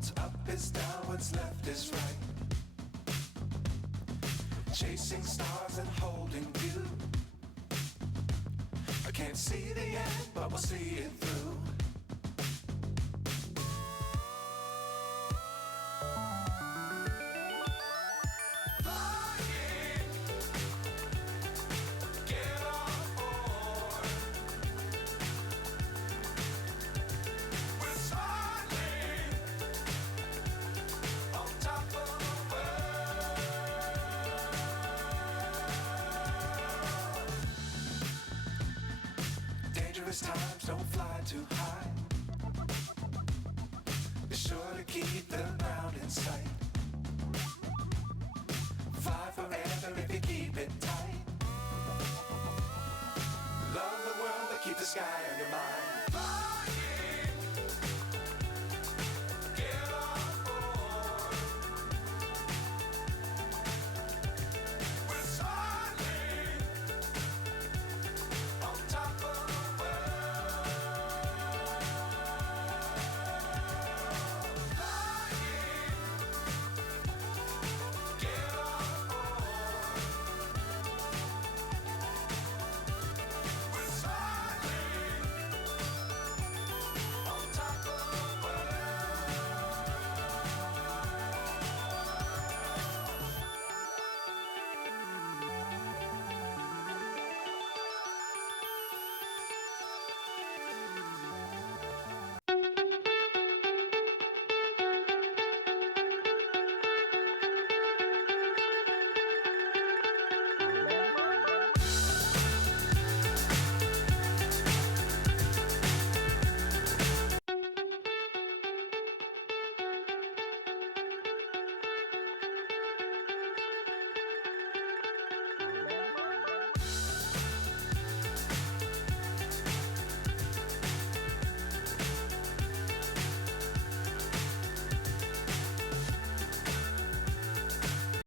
What's up is down, what's left is right. Chasing stars and holding you. I can't see the end, but we'll see it through. Times don't fly too high. Be sure to keep the ground in sight. Fly forever if you keep it tight. Love the world but keep the sky on your mind.